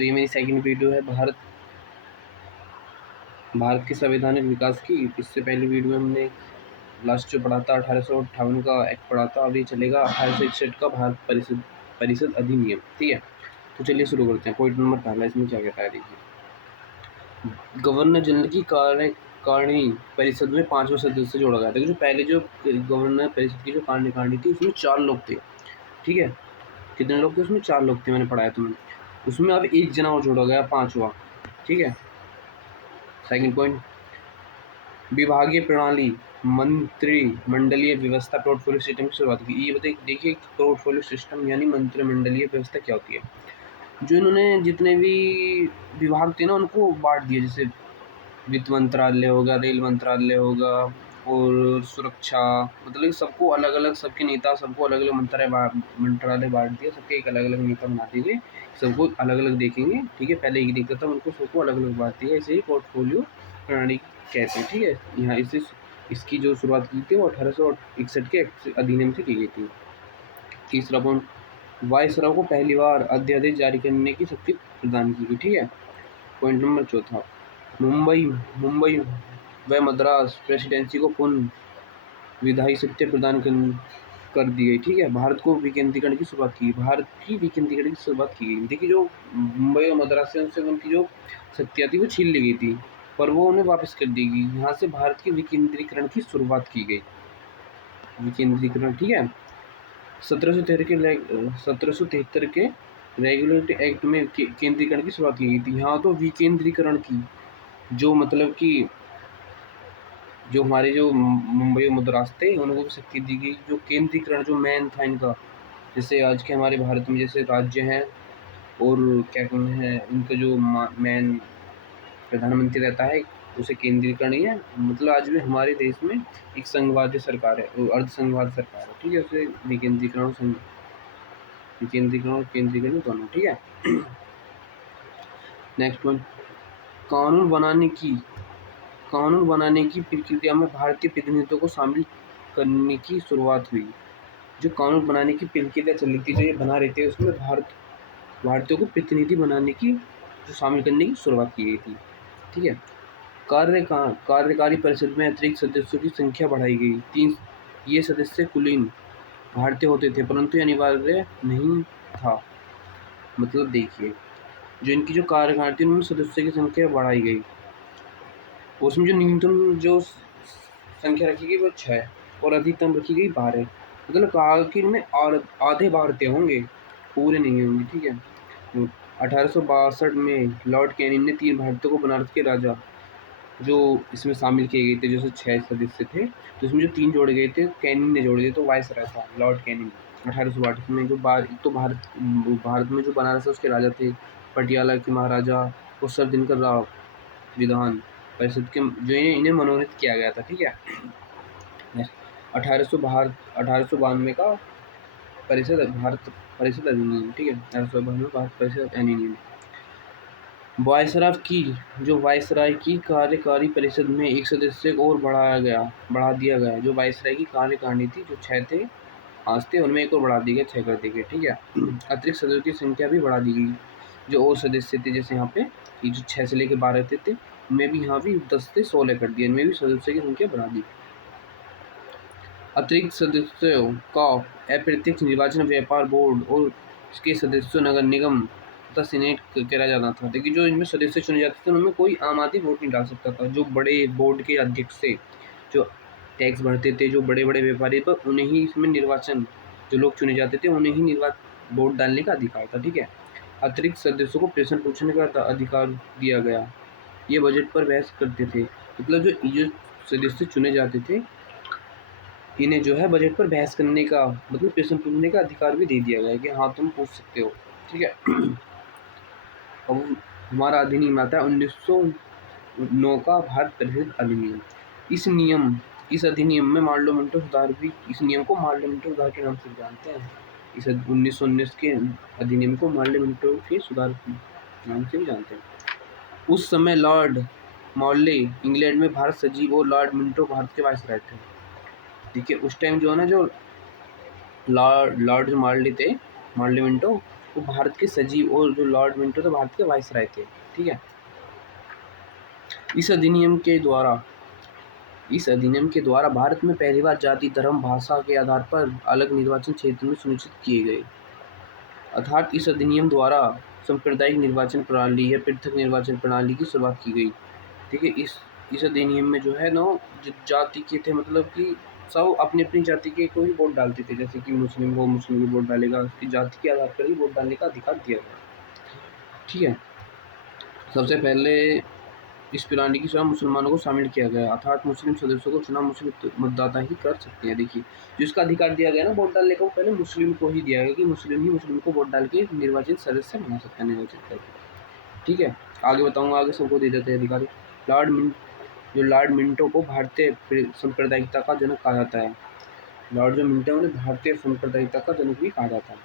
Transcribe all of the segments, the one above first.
तो ये मेरी सेकंड वीडियो है भारत के संवैधानिक विकास की। इससे पहली वीडियो में हमने लास्ट जो पढ़ा था 1858 का एक्ट पढ़ा था। अब ये चलेगा 1861 का भारत परिषद अधिनियम। ठीक है, तो चलिए शुरू करते हैं। पॉइंट नंबर पहला इसमें क्या कहता है, देखिए। गवर्नर जनरल की कार्यकारिणी परिषद में 5वां सदस्य जोड़ा गया था। जो पहले जो गवर्नर परिषद की जो कार्यकारिणी थी उसमें 4 लोग थे। ठीक है, कितने लोग थे उसमें? 4 लोग थे, मैंने पढ़ाया तुम्हें। उसमें अब एक जना और जोड़ा गया, 5वां। ठीक है, सेकंड पॉइंट, विभागीय प्रणाली मंत्रिमंडलीय व्यवस्था पोर्टफोलियो सिस्टम की शुरुआत की। ये बताइए, देखिए पोर्टफोलियो सिस्टम यानी मंत्रिमंडलीय व्यवस्था क्या होती है। जो इन्होंने जितने भी विभाग थे ना उनको बांट दिया, जैसे वित्त मंत्रालय होगा, रेल मंत्रालय होगा और सुरक्षा, मतलब सबको अलग अलग, सबके नेता सबको अलग अलग मंत्रालय बांट दिया, सबके एक अलग अलग नेता बना दिए, सबको अलग अलग देखेंगे। ठीक है, पहले एक देखता था, उनको सबको अलग अलग बांट दिया। ऐसे ही पोर्टफोलियो प्रणाली कहते हैं। ठीक है, यहाँ इसकी जो शुरुआत की थी वो 1861 के अधिनियम से की गई थी। तीसरा पॉइंट, वायसराय को पहली बार अध्यादेश जारी करने की शक्ति प्रदान की गई। ठीक है, पॉइंट नंबर चौथा, मुंबई व मद्रास प्रेसिडेंसी को पूर्ण विधायी शक्ति प्रदान कर दी गई। ठीक है, भारत को विकेंद्रीकरण की शुरुआत की, भारत की विकेंद्रीकरण की शुरुआत की गई। देखिए, जो मुंबई और मद्रास से उनसे उनकी जो शक्तियाँ थी वो छीन ली गई थी, पर वो उन्हें वापस कर दी गई। यहाँ से भारत की विकेंद्रीकरण की शुरुआत की गई, विकेंद्रीकरण। ठीक है, 1773 के रेगुलेटरी एक्ट में केंद्रीकरण की शुरुआत की गई थी। यहाँ तो विकेंद्रीकरण की जो मतलब कि जो हमारे जो मुंबई और मद्रास थे उनको भी शक्ति दी गई। जो केंद्रीकरण जो मेन था इनका, जैसे आज के हमारे भारत में जैसे राज्य हैं और क्या कहते हैं, इनका जो मेन प्रधानमंत्री रहता है उसे केंद्रीकरण ही है। मतलब आज भी हमारे देश में एक संघवादी सरकार है, अर्ध संघवाद सरकार है। ठीक है, उसे विकेंद्रीकरण और केंद्रीकरण दोनों। ठीक है, नेक्स्ट पॉइंट, कानून बनाने की प्रक्रिया में भारतीय प्रतिनिधित्व को शामिल करने की शुरुआत हुई। जो कानून बनाने की प्रक्रिया चल रही थी, जो ये बना रहे थे, उसमें भारतीयों को प्रतिनिधि बनाने की जो शामिल करने की शुरुआत की गई थी। ठीक है, कार्यकारी परिषद में अतिरिक्त सदस्यों की संख्या बढ़ाई गई। 3 ये सदस्य कुलीन भारतीय होते थे, परंतु ये अनिवार्य नहीं था। मतलब देखिए, जो इनकी जो कार्यकारिणी थी उनमें सदस्यों की संख्या बढ़ाई गई, उसमें जो न्यूनतम जो संख्या रखी गई वो 6 और अधिकतम रखी गई 12। मतलब कहा कि इनमें आधे भारतीय होंगे, पूरे नहीं होंगे। ठीक है, 1862 में लॉर्ड कैनिंग ने 3 भारतीयों को बनारस के राजा जो इसमें शामिल किए गए थे, जैसे 6 सदस्य थे, तो इसमें जो 3 जोड़े गए थे कैनिंग ने जोड़े थे, तो वायसराय था लॉर्ड कैनिंग। 1862 में जो तो भारत में जो बनारस है उसके राजा थे पटियाला के महाराजा और सर दिनकर राव विधान परिषद के, जो इन्हें मनोनीत किया गया था। ठीक है, 1892 का भारत परिषद अधिनियम। ठीक है, 1892 भारत परिषद अधिनियम। वायसराय की कार्यकारी परिषद में एक सदस्य को और बढ़ा दिया गया। जो वायसराय की कार्यकारिणी थी, जो 6 थे, 5 थे, उनमें एक और बढ़ा दिया गया, 6 कर दिए गए। ठीक है, अतिरिक्त सदस्यों की संख्या भी बढ़ा दी गई। जो और सदस्य थे, जैसे यहाँ पे ये जो 6 से लेकर 12 थे, उनमें भी यहाँ भी 10 से 16 कर दिया, इनमें भी सदस्यों की संख्या बढ़ा दी। अतिरिक्त सदस्यों का अप्रत्यक्ष निर्वाचन व्यापार बोर्ड और इसके सदस्यों नगर निगम तथा सीनेट करा जाना था। देखिए, जो इनमें सदस्य चुने जाते थे उनमें कोई आम आदमी वोट नहीं डाल सकता था। जो बड़े बोर्ड के अध्यक्ष थे, जो टैक्स भरते थे, जो बड़े बड़े व्यापारी पर, उन्हें ही इसमें निर्वाचन, जो लोग चुने जाते थे उन्हें ही वोट डालने का अधिकार था। ठीक है, अतिरिक्त सदस्यों को प्रश्न पूछने का अधिकार दिया गया। ये बजट पर बहस करते थे। मतलब जो सदस्य चुने जाते थे इन्हें जो है बजट पर बहस करने का, मतलब प्रश्न पूछने का अधिकार भी दे दिया गया है कि हाँ तुम पूछ सकते हो। ठीक है, अब हमारा अधिनियम आता है 1909 का भारत परिषद अधिनियम। इस अधिनियम में मार्लोमेंटो सुधार भी, इस नियम को मार्लोमेंटो सुधार के नाम से जानते हैं। इस 1919 के अधिनियम को मार्लोमेंटो के सुधार के नाम से भी जानते हैं। उस समय लॉर्ड मॉर्ले इंग्लैंड में भारत सचिव और लॉर्ड मिंटो भारत के वायसराय थे। देखिए, उस टाइम जो है ना, जो लॉर्ड मार्ले थे, मार्ले मिंटो, वो भारत के सचिव, और जो लॉर्ड मिंटो थे भारत के वाइसराय थे। ठीक है। इस अधिनियम के द्वारा भारत में पहली बार जाति, धर्म, भाषा के आधार पर अलग निर्वाचन क्षेत्र में सुनिश्चित किए गए। अर्थात इस अधिनियम द्वारा सांप्रदायिक निर्वाचन प्रणाली या पृथक निर्वाचन प्रणाली की शुरुआत की गई। ठीक है। इस अधिनियम में जो है ना, जो जाति के थे, मतलब कि सब अपनी अपनी जाति के को ही वोट डालते थे। जैसे कि मुस्लिम को मुस्लिम ही वोट डालेगा, उसकी जाति के आधार पर ही वोट डालने का अधिकार दिया गया। ठीक है। सबसे पहले इस प्रणाली की शुरुआत मुसलमानों को शामिल किया गया, अर्थात मुस्लिम सदस्यों को चुनाव मुस्लिम मतदाता ही कर सकते हैं। देखिए, जिसका अधिकार दिया गया ना वोट डालने का, वो पहले मुस्लिम को ही दिया गया कि मुस्लिम ही मुस्लिम को वोट डाल के निर्वाचित सदस्य बना सकते हैं, निर्वाचित करके। ठीक है। आगे बताऊंगा, आगे सबको दे देते हैं अधिकारी। लॉर्ड मिंटो को भारतीय सांप्रदायिकता का जनक कहा जाता है। लॉर्ड जो मिंटो उन्हें भारतीय सांप्रदायिकता का जनक भी कहा जाता है।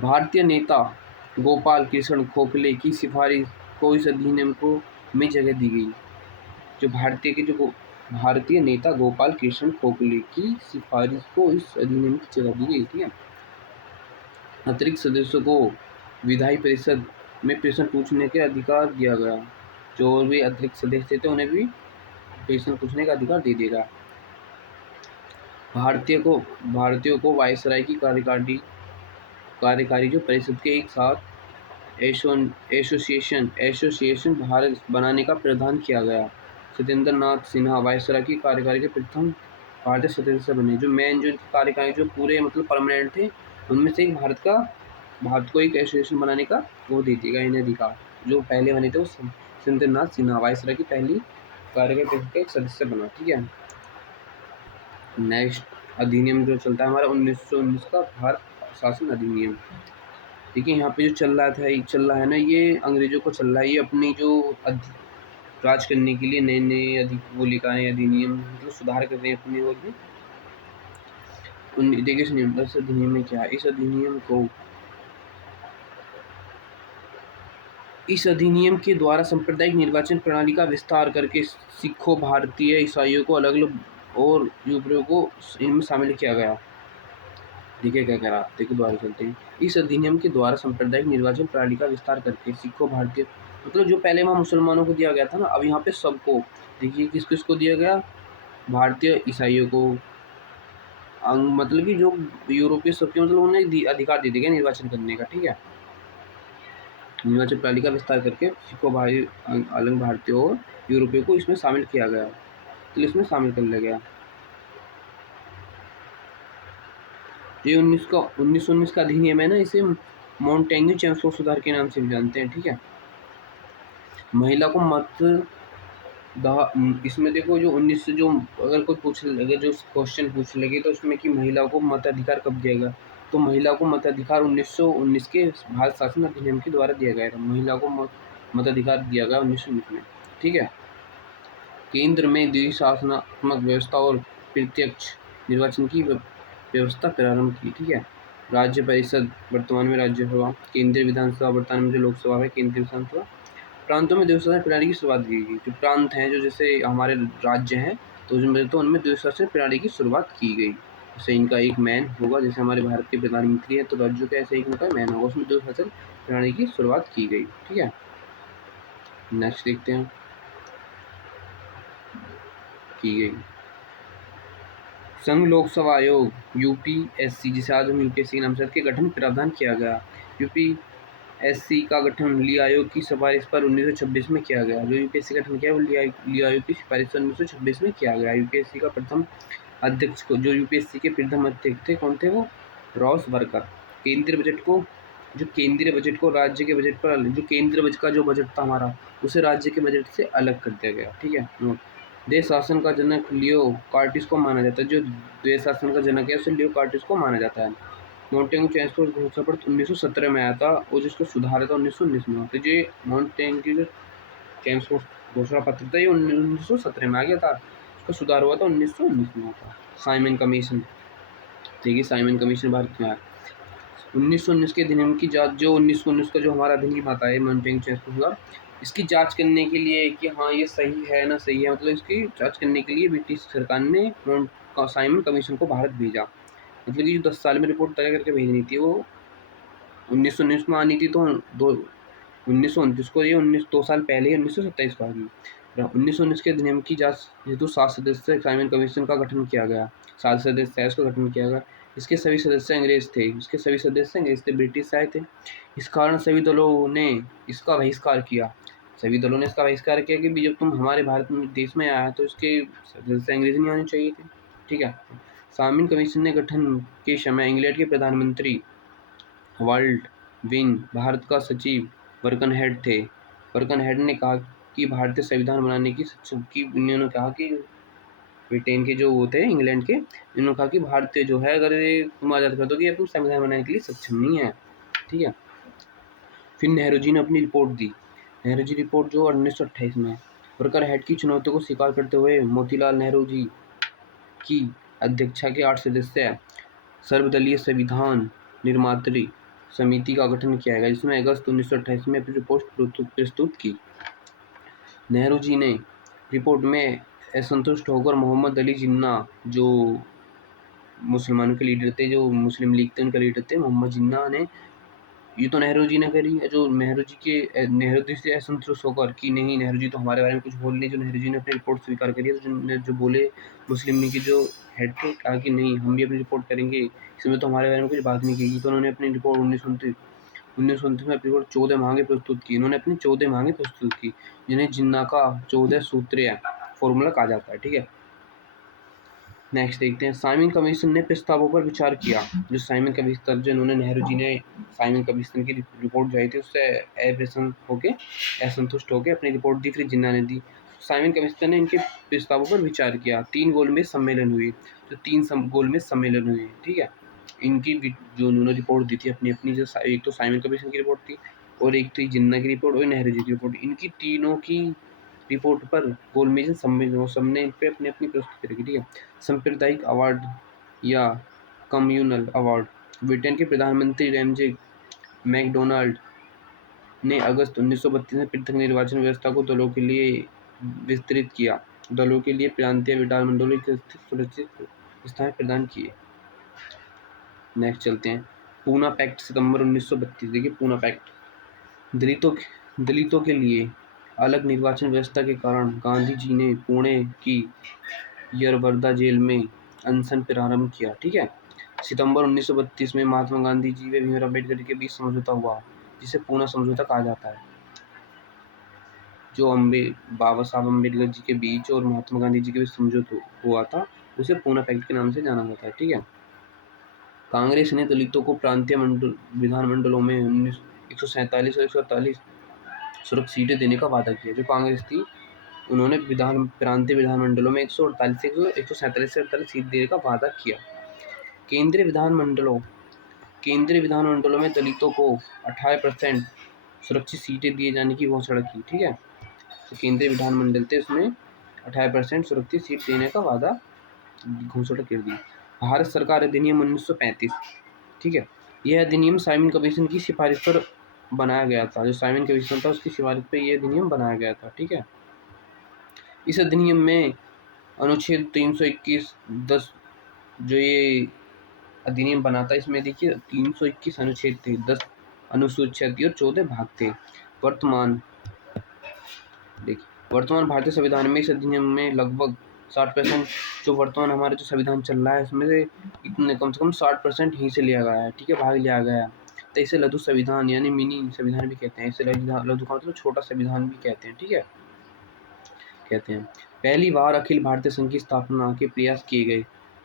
भारतीय नेता गोपाल कृष्ण गोखले की सिफारिश को इस अधिनियम को में जगह दी गई। जो भारतीय नेता गोपाल कृष्ण गोखले की सिफारिश को इस अधिनियम की जगह दी गई थी। अतिरिक्त सदस्यों को विधायी परिषद में प्रश्न पूछने के अधिकार दिया गया। जो भी अतिरिक्त सदस्य थे उन्हें भी प्रश्न पूछने का अधिकार दे दिया गया। भारतीयों को वायसराय की कार्यकारी जो परिषद के एक साथ एसोसिएशन भारत बनाने का प्रावधान किया गया। सत्येंद्र नाथ सिन्हा वायसराय की कार्यकारी के प्रथम भारतीय सदस्य बने। जो मेन जो कार्यकारी जो पूरे मतलब परमानेंट थे, उनमें से एक भारत को एक एसोसिएशन बनाने का वो दे दिया इन्हें अधिकार। जो पहले बने थे वो सत्येंद्र नाथ सिन्हा वायसराय की पहली कार्यकारी परिषद का एक सदस्य बना। ठीक है। नेक्स्ट अधिनियम जो चलता है हमारा 1919 का भारत शासन अधिनियम। देखिए, यहाँ पे जो चल रहा है ना, ये अंग्रेजों को चल रहा है। ये अपनी जो राज करने के लिए नए नए वो लेकर आए अधिनियम, मतलब सुधार कर रहे हैं अपनी ओर में। देखिए इस अधिनियम में क्या है। इस अधिनियम के द्वारा सांप्रदायिक निर्वाचन प्रणाली का विस्तार करके सिखों, भारतीय, ईसाइयों को अलग अलग और यूरोपियों को इनमें शामिल किया गया। देखिए क्या कह रहा, देखिए द्वारा चलते हैं। इस अधिनियम के द्वारा सांप्रदायिक निर्वाचन प्रणाली का विस्तार करके सिखों, भारतीय, मतलब जो पहले वहाँ मुसलमानों को दिया गया था ना, अब यहाँ पे सबको, देखिए किस किस को दिया गया, भारतीय, ईसाइयों को, मतलब कि जो यूरोपीय सबके, मतलब उन्हें अधिकार दे दिया गया निर्वाचन करने का। ठीक है। निर्वाचन प्रणाली का विस्तार करके सिखों, अलग भारतीय और यूरोपियों को इसमें शामिल किया गया, तो इसमें शामिल कर लिया गया। ये 1919 का अधिनियम है ना, इसे मॉन्टेग्यू चेम्सफोर्ड सुधार के नाम से भी जानते हैं। ठीक है। महिला को इसमें देखो जो 19 से जो अगर जो क्वेश्चन पूछ लगे तो उसमें कि महिला को मताधिकार कब दिया गया, तो महिला को मताधिकार 1919 के भारत शासन अधिनियम के द्वारा दिया गया था। महिला को मताधिकार दिया गया 1919 में। ठीक है। केंद्र में द्विशासनात्मक व्यवस्था और प्रत्यक्ष निर्वाचन की व्यवस्था प्रारंभ की। ठीक है। राज्य परिषद, वर्तमान में राज्यसभा, केंद्रीय विधानसभा, वर्तमान में जो लोकसभा है केंद्रीय विधानसभा, प्रांतों में द्विशासन प्रणाली की शुरुआत की गई। जो प्रांत हैं, जो जैसे हमारे राज्य हैं, तो उनमें द्विशासन प्रणाली की शुरुआत की गई। जैसे इनका एक मैन होगा, जैसे हमारे भारत के प्रधानमंत्री है, तो राज्यों का ऐसे एक उनका मैन होगा, उसमें द्विशासन प्रणाली की शुरुआत की गई। ठीक है। नेक्स्ट देखते हैं की गई संघ लोकसेवा आयोग यूपीएससी, जिसे आज हम यूपीएससी के नाम से, के गठन प्रावधान किया गया। यूपीएससी का गठन ली आयोग की सिफारिश पर 1926 में किया गया। जो यूपीएससी गठन किया वो ली आयोग की सिफारिश पर 1926 में किया गया। यूपीएससी का प्रथम अध्यक्ष को, जो यूपीएससी के प्रथम अध्यक्ष थे, कौन थे वो, रॉस वर्कर। केंद्रीय बजट को राज्य के बजट पर, जो केंद्रीय बजट का जो बजट था हमारा, उसे राज्य के बजट से अलग कर दिया गया। ठीक है। नोट, देश शासन का जनक लियो कार्टिस को माना जाता है। जो देश शासन का जनक है उसे लियो कार्टिस को माना जाता है। मॉन्टेग्यू चेम्सफोर्ड घोषणा पत्र 1917 में आया था और जिसको सुधारा था 1919 में। तो ये मॉन्टेग्यू चेम्सफोर्ड घोषणा पत्र था, ये 1917 में आ गया था, उसका सुधार हुआ था 1919 में हुआ था। साइमन कमीशन, देखिए साइमन कमीशन भारत में आया 1919 के अधिनियम की जांच, जो 1919 का जो हमारा अधिनियम आता है मॉन्टेग्यू चेम्सफोर्ड, इसकी जांच करने के लिए कि हाँ ये सही है ना सही है, मतलब इसकी जांच करने के लिए ब्रिटिश सरकार ने साइमन कमीशन को भारत भेजा। मतलब कि जो 10 साल में रिपोर्ट तैयार करके भेजनी थी, वो 1919 में आनी थी, तो 1929 को, ये 2 साल पहले ही 1927 को आ गई। 1919 के अधिनियम की जांच हेतु 7 सदस्य साइमन कमीशन का गठन किया गया। 7 सदस्य इसका गठन किया गया। इसके सभी सदस्य अंग्रेज थे। ब्रिटिश आए थे। इस कारण सभी दलों ने इसका बहिष्कार किया। कि जब तुम हमारे भारत में देश में आया तो इसके सदस्य अंग्रेज नहीं आने चाहिए थे। ठीक है। साइमन कमीशन ने गठन के समय इंग्लैंड के प्रधानमंत्री वर्ल्ड विन भारत का सचिव बर्कनहेड थे। बर्कनहेड ने कहा कि भारतीय संविधान बनाने की उन्होंने कहा कि ब्रिटेन के जो वो थे, इंग्लैंड के, इन्होंने कहा कि भारतीय जो है, अगर ये तुम आज़ाद कर दो कि तुम संविधान बनाने के लिए सक्षम नहीं है। ठीक है। फिर नेहरू जी ने अपनी रिपोर्ट दी। नेहरू जी रिपोर्ट जो 1928 में, बर्कनहेड की चुनौतियों को स्वीकार करते हुए मोतीलाल नेहरू जी की अध्यक्षता के 8 सदस्य सर्वदलीय संविधान निर्मात्री समिति का गठन किया गया, जिसमें अगस्त 1928 में अपनी रिपोर्ट प्रस्तुत की। नेहरू जी ने रिपोर्ट में असंतुष्ट होकर मोहम्मद अली जिन्ना, जो मुसलमानों के लीडर थे, जो मुस्लिम लीग थे, उनके लीडर थे, मोहम्मद जिन्ना ने, ये तो नेहरू जी ने करी है, जो नेहरू जी से असंतुष्ट होकर कि नहीं, नेहरू जी तो हमारे बारे में कुछ बोल नहीं, जो नेहरू जी ने अपनी रिपोर्ट स्वीकार करी है, तो जो बोले मुस्लिम लीग के जो हेड थे, कहा कि नहीं, हम भी अपनी रिपोर्ट करेंगे, इसमें तो हमारे बारे में कुछ बात नहीं की। तो उन्होंने अपनी रिपोर्ट 1929 में अपनी रिपोर्ट 14 मांगे प्रस्तुत की। इन्होंने अपनी 14 मांगे प्रस्तुत की, जिन्हें जिन्ना का 14 सूत्रीय फॉर्मूला कहा जाता है। ठीक है। नेक्स्ट देखते हैं, साइमन कमीशन ने प्रस्तावों पर विचार किया। जो साइमन कमीशन, जो इन्होंने नेहरू जी ने साइमन कमीशन की रिपोर्ट जो आई थी, उससे असंतुष्ट होकर अपनी रिपोर्ट दी, फिर जिन्ना ने दी। साइमन कमीशन ने इनके प्रस्तावों पर विचार किया। 3 गोलमेज सम्मेलन हुए, जो 3 गोलमेज सम्मेलन हुए। ठीक है। इनकी जो उन्होंने रिपोर्ट दी थी अपनी जो एक तो साइमन कमीशन की रिपोर्ट थी, और एक थी जिन्ना की रिपोर्ट, और नेहरू जी की रिपोर्ट। इनकी तीनों की रिपोर्ट पर गोलमेज सम्मेलन सबने इन पे अपनी अपनी प्रस्तुति रखी। ठीक है। सांप्रदायिक अवार्ड या कम्युनल अवार्ड, ब्रिटेन के प्रधानमंत्री रैमजे मैकडोनाल्ड ने अगस्त 1932 में पृथक निर्वाचन व्यवस्था को दलों के लिए विस्तृत किया। दलों के लिए प्रांतीय विधानमंडलों के सुरक्षित स्थान प्रदान किए। नेक्स्ट चलते हैं, पूना पैक्ट, सितंबर 1932। देखिए, पूना पैक्ट, दलितों के लिए अलग निर्वाचन व्यवस्था के कारण गांधी जी ने पुणे की यरवरदा जेल में अनशन प्रारंभ किया। ठीक है। सितंबर 1932 में महात्मा गांधी जी व भीमराव अम्बेडकर के बीच समझौता हुआ, जिसे पूना समझौता कहा जाता है। जो बाबा साहब अम्बेडकर जी के बीच और महात्मा गांधी जी के बीच समझौता हुआ था, उसे पूना पैक्ट के नाम से जाना जाता है। ठीक है। कांग्रेस ने दलितों को प्रांतीय विधानमंडलों में 147 और 148 सुरक्षित सीटें देने का वादा किया। जो कांग्रेस थी, उन्होंने प्रांतीय विधानमंडलों में 148 से 147 सीट देने का वादा किया। केंद्रीय विधानमंडलों में दलितों को 18% सुरक्षित सीटें दिए जाने की घोषणा की। ठीक है। तो केंद्रीय विधानमंडल थे, उसमें 18% सुरक्षित सीट देने का वादा घोषणा कर दी। भारत सरकार अधिनियम 1935। ठीक है। यह अधिनियम साइमन कमीशन की सिफारिश पर बनाया गया था। जो साइमन कमीशन था, उसकी सिफारिश पर यह अधिनियम बनाया गया था। ठीक है। इस अधिनियम में अनुच्छेद 321(10) जो ये अधिनियम बना था, इसमें देखिए 321 अनुच्छेद थे, 10 अनुसूचित थी और 14 भाग थे। वर्तमान भारतीय संविधान में इस अधिनियम में लगभग 60%, जो वर्तमान हमारा जो संविधान चल रहा है, इसमें से इतने कम से कम 60% यहीं से लिया गया है। ठीक है, भाग लिया गया है। तो इसे लघु संविधान यानी मिनी संविधान भी कहते हैं। इसे लघु का मतलब छोटा संविधान भी कहते हैं। ठीक है, कहते हैं। पहली बार अखिल भारतीय संघ की स्थापना के प्रयास किए गए।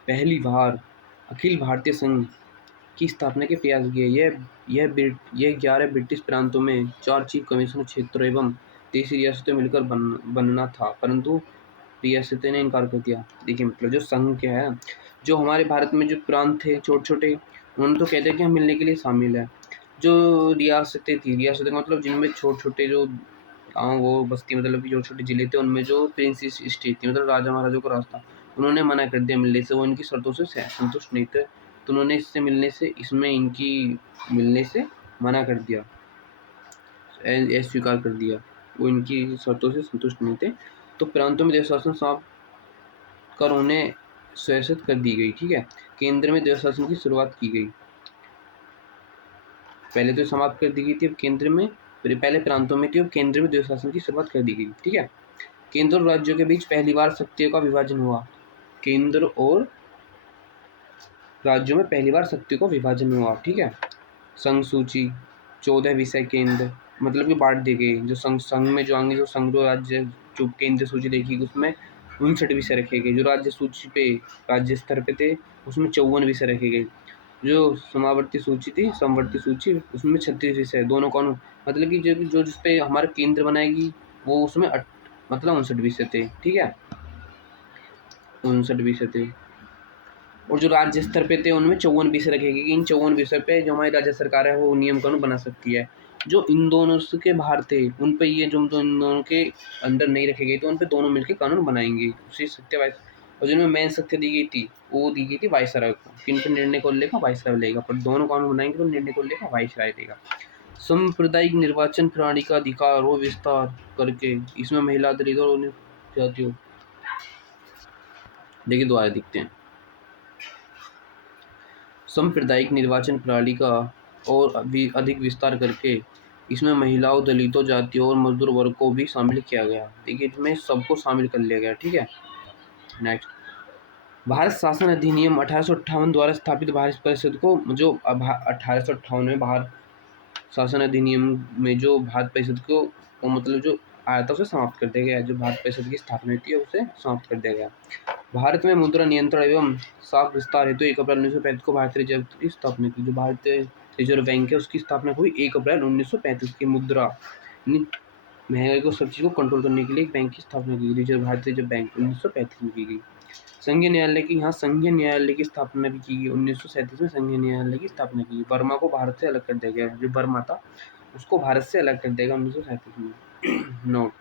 पहली बार अखिल भारतीय संघ की स्थापना के प्रयास किए। यह 11 ब्रिटिश प्रांतों में 4 चीफ कमिश्नर क्षेत्रों एवं 23 रियासतें मिलकर बनना था, परंतु रियासतें ने इनकार कर दिया। देखिए, मतलब जो संघ क्या है, जो हमारे भारत में जो प्रांत थे छोटे छोटे, उन्होंने तो कहते हैं कि हम मिलने के लिए शामिल है। जो रियासतें थी, रियासतें मतलब जिनमें छोटे छोटे जो गाँव वो बस्ती मतलब कि छोटे छोटे जिले थे, उनमें जो प्रिंसेस स्टेट थी, मतलब राजा महाराजों का राज था, उन्होंने मना कर दिया मिलने से। वो इनकी शर्तों से संतुष्ट नहीं थे, तो उन्होंने इसमें इनकी मिलने से मना कर दिया, अस्वीकार कर दिया। वो इनकी शर्तों से संतुष्ट नहीं थे, तो प्रांतों में देश शासन सौंप कर उन्हें स्वायत्त कर दी गई। ठीक है, केंद्र में देश शासन की शुरुआत की गई। पहले तो समाप्त कर दी गई थी, अब केंद्र में पहले प्रांतों में थी, अब केंद्र में द्वैध शासन की शुरुआत कर दी गई। ठीक है, केंद्र और राज्यों के बीच पहली बार शक्तियों का विभाजन हुआ। केंद्र और राज्यों में पहली बार शक्तियों का विभाजन हुआ। ठीक है, संघ सूची 14 विषय केंद्र, मतलब कि बांट दी गई। जो संघ में जो आएंगे, जो संघ राज्य जो केंद्र सूची देखी उसमें 59 विषय रखे गए। जो राज्य सूची पे राज्य स्तर पे थे उसमें 54 विषय रखे गए। जो समावर्ती सूची थी, समवर्ती सूची, उसमें 36 विषय। दोनों कानून मतलब कि जो जिस पे हमारा केंद्र बनाएगी वो उसमें मतलब 59 विषय थे। ठीक है, 59 विषय थे। और जो राज्य स्तर पे थे उनमें 54 विषय रखेगी कि इन 54 विषय पे जो हमारी राज्य सरकार है वो नियम कानून बना सकती है। जो इन दोनों के बाहर थे उन पे ये जो इन दोनों के अंदर नहीं रखे गए तो उन पे दोनों मिलकर कानून बनाएंगे। उसी सत्य वाइस और जिनमें मेन सत्य दी गई थी वो दी गई थी वायसराय को। किन पे निर्णय को लेगा? वायसराय लेगा, पर दोनों कानून बनाएंगे तो निर्णय को लेगा वायसराय देगा। सांप्रदायिक निर्वाचन प्रणाली का अधिकार और विस्तार करके इसमें महिला दलित और जातियों, देखिए दोबारा दिखते हैं। सांप्रदायिक निर्वाचन प्रणाली का और अधिक विस्तार करके इसमें महिलाओं, दलितों, जातियों और मजदूर वर्ग को भी शामिल किया गया। देखिए इसमें सबको शामिल कर लिया गया। ठीक है, नेक्स्ट, भारत शासन अधिनियम 1858 द्वारा स्थापित भारत परिषद को, जो 1858 में भारत शासन अधिनियम में जो भारत परिषद को मतलब जो आया था उसे समाप्त कर दिया गया। जो भारत परिषद की स्थापना हुई थी उसे समाप्त कर दिया गया। भारत में मुद्रा नियंत्रण एवं साख विस्तार हेतु 1 अप्रैल 1935 को भारतीय रिजर्व की स्थापना की। जो भारतीय रिजर्व बैंक है उसकी स्थापना हुई 1 अप्रैल 1935 की। मुद्रा महंगाई को, सब चीज को कंट्रोल करने के लिए एक बैंक की स्थापना की गई। भारतीय रिजर्व बैंक 1935 में की गई। संघीय न्यायालय की, यहाँ संघीय न्यायालय की स्थापना भी की गई 1937 में। संघीय न्यायालय की स्थापना की। बर्मा को भारत से अलग कर दिया गया। जो बर्मा था उसको भारत से अलग कर देगा 1937 में। नोट